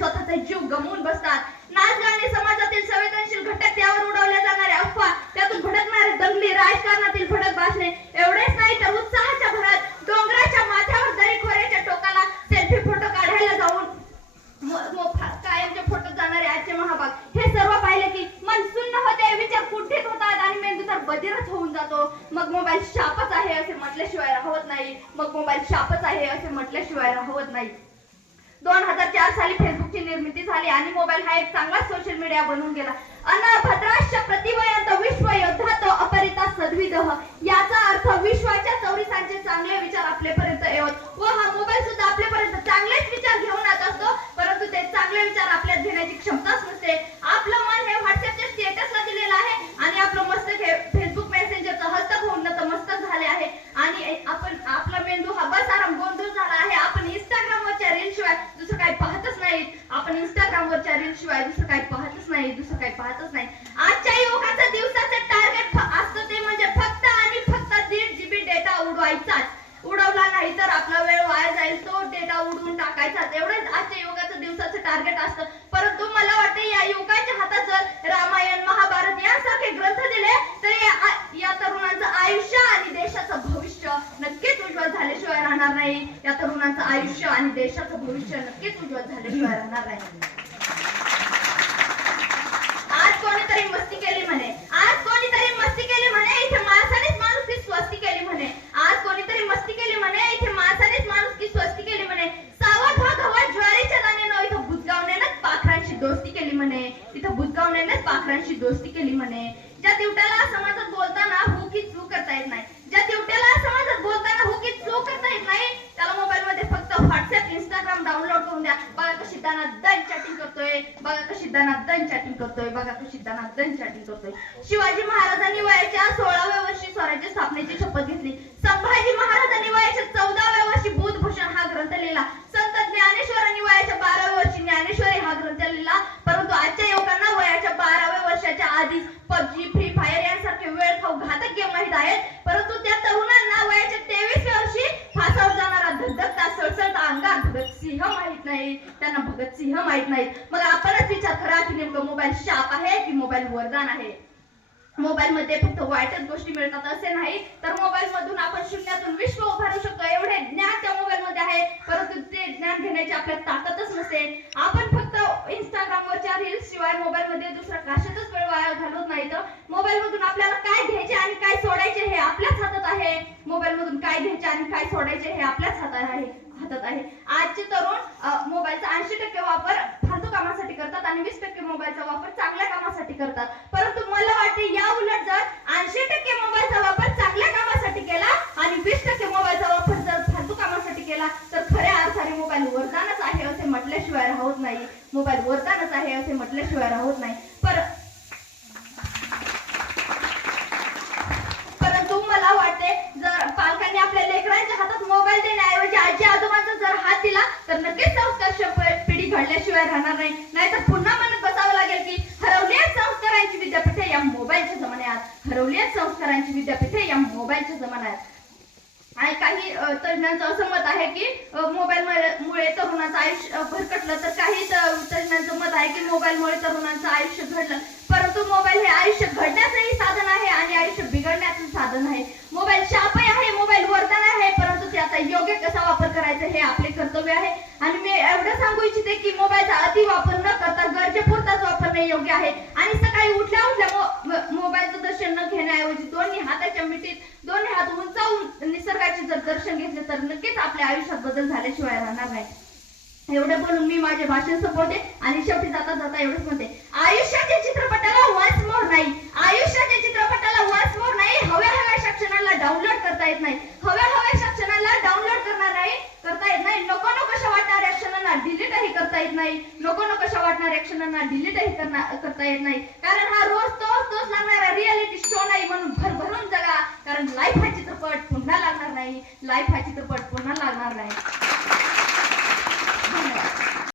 स्वतःचा जीव गमावून बसतात. नाच गाणे, समाजातील संवेदनशील घटक, त्यावर उडवल्या जाणाऱ्या अफवा, त्यातून भडकणारे दंगली, राजकारणातील भडक भाषणे, एवढेच नाही तर उत्साहाच्या भरात डोंगराच्या माथ्यावर दरीखोऱ्याच्या टोकाला सेल्फी फोटो काढायला जाऊन कायमचे फोटो जाणारे आजचे महाभाग, हे सर्व पाहिले की मन सुन्न होते, विचार कुठेच होतात आणि मेंदू तर बधीरच होऊन जातो. मग मोबाईल शापच आहे असे म्हटल्याशिवाय राहत नाही. 2004 साली फेसबुकची निर्मिती झाली आणि मोबाईल हा एक चांगला सोशल मीडिया बनून गेला. अनभद्राश्च प्रतिवयंत विश्व योद्धातो अपरिता सद्विदः, याचा अर्थ विश्वाच्या चौरिसांचे चांगले विचार आपल्यापर्यंत येत व हा मोबाईल सुद्धा आपल्यापर्यंत चांगलेच विचार घेऊन येत असतो, परंतु ते चांगले विचार आपल्यात घेण्याची क्षमताच नसते. आपलं मन हे व्हॉट्सअपच्या स्टेटसला दिलेलं आहे आणि आपलं मस्तक हे फेसबुक मेसेंजरचं हस्तक होऊन नतमस्तक झाले आहे आणि आपला मेंदू हा बस आराम गोंधळ झाला आहे. आपण इंस्टाग्रामवरच्या रील शिवाय दुसरं काही पाहतच नाही. आजच्या युवकाचं दिवसाचं टार्गेट असतं ते म्हणजे फक्त आणि फक्त 1.5 GB डेटा उडवायचाच. उडवला नाही तर आपला वेळ वाया जाईल, तो डेटा उडवून टाकायचाच, एवढंच आजच्या युवकाचं दिवसाचं टार्गेट असतं. परंतु मला वाटतं या युवकाच्या हातात जर रामायण, महाभारत यांसारखे ग्रंथ दिले तर या तरुणांचं आयुष्य आणि देशाचं भविष्य नक्कीच उज्ज्वल झाल्याशिवाय राहणार नाही. या तरुणांचं आयुष्य आणि देशाचं भविष्य नक्कीच उज्ज्वल झाल्याशिवाय राहणार नाही. आज कोणीतरी मस्ती केली म्हणे, इथे माणसानेच माणुसकी स्वस्ती केली म्हणे. आज कोणीतरी मस्ती केली म्हणे, इथे माणसानेच माणुसकी स्वस्ती केली म्हणे. सावध व्हा गव्हा ज्वारीच्या दाण्यानं, इथं बुजगावण्यानंच पाखरांशी दोस्ती केली म्हणे. ज्या तिवट्याला समाजात बोलताना हु की चू करता येत नाही, त्याला मोबाईल मध्ये फक्त व्हॉट्सअप, इंस्टाग्राम डाउनलोड करून द्या. बघा कशी दन चॅटिंग करतोय. शिवाजी महाराजांनी वयाच्या 16व्या वर्षी स्वराज्य स्थापनेची शपथ घेतली. संभाजी महाराजांनी वयाच्या 14व्या वर्षी बुधभूषण हा ग्रंथ लिहिला. संत ज्ञानेश्वरांनी वयाच्या 12व्या वर्षी ज्ञानेश्वरी हा ग्रंथ लिहिला. परंतु आजच्या युवकांना वयाच्या 12व्या वर्षाच्या आधीच पबजी, फ्री फायर यांसारखे वेळ खाऊ घातक गेम माहित आहेत. परंतु त्या तरुणांना वयाच्या 23व्या वर्षी फासावर जाणारा धगधगता सळसळता अंगार भगतसिंह माहित नाही. मग आपणच विचार करा की नेमकं मोबाईल शाप आहे की मोबाईल वरदान आहे. मोबाईल मध्ये फक्त वाईटच गोष्टी मिळतात असे नाही, तर मोबाईल मधून आपण शून्यातून विश्व उभारू शकतो. एवढे ज्ञान त्या मोबाईल मध्ये आहे, परंतु ते ज्ञान घेण्याची आपल्याला ताकदच नसते. आपण फक्त इंस्टाग्रामवरच्या रील्स शिवाय मोबाईल मध्ये दुसरा कशातच वेळ वाया घालवत नाही. तर मोबाईल मधून आपल्याला काय घ्यायचे आणि काय सोडायचे हे आपल्याच हातात आहे. आजचे तरुण मोबाईलचा 80% वापर फालतू कामासाठी करतात आणि 20% मोबाईलचा वापर चांगल्या कामासाठी करतात. परंतु मला वाटते या उलट जर 80% मोबाईलचा वापर चांगल्या कामासाठी केला आणि 20% मोबाईलचा वापर जर फालतू कामासाठी केला तर खऱ्या अर्थाने मोबाईल वरदानच आहे असे म्हटल्याशिवाय राहत नाही. परंतु मला वाटते जर पालकांनी आपल्या लेकरांच्या हातात मोबाईल देण्याऐवजी आजी आजोबांचा जर हात दिला तर नक्कीच संस्कार पिढी घडल्याशिवाय राहणार नाही. नाहीतर पुन्हा म्हणत बसावं लागेल की हरवल्याच संस्कारांची विद्यापीठे या मोबाईलच्या जमान्यात. आणि काही तज्ञांचं असं मत आहे की मोबाईल मुळे तरुणाचं आयुष्य भरकटलं, तर काही तज्ञांचं मत आहे की मोबाईलमुळे तरुणांचं आयुष्य घडलं. परंतु मोबाईल हे आयुष्य घडण्याचंही साधन आहे आणि आयुष्य बिघडण्याचं साधन आहे. मोबाईल शापही आहे, मोबाईल वरदान आहे, परंतु त्याचा योग्य कसा वापर करायचा हे आपले कर्तव्य आहे. आणि मी एवढं सांगू इच्छिते की मोबाईलचा अति वापर न करता गरजेपुरताच वापरणे योग्य आहे. आणि सकाळी उठल्या मोबाईलचं दर्शन न घेण्याऐवजी दोन्ही हाताच्या मिठीत दोन्ही हात उंचावून निसर्गाचे जर दर्शन घेतले तर नक्कीच आपल्या आयुष्यात बदल झाल्याशिवाय राहणार नाही. एवढं बोलून मी माझे भाषण संपवते आणि शेवटी जाता एवढंच म्हणते, आयुष्याच्या चित्रपटाला वन्स मोर नाही. हव्या क्षणाला डाउनलोड करता येत नाही. नकोशा वाटणाऱ्या क्षणांना डिलीटही करता येत नाही. कारण हा रोज तोच लागणारा रियालिटी शो नाही. म्हणून भरभरून जगा, कारण लाईफ हा चित्रपट पुन्हा लागणार नाही.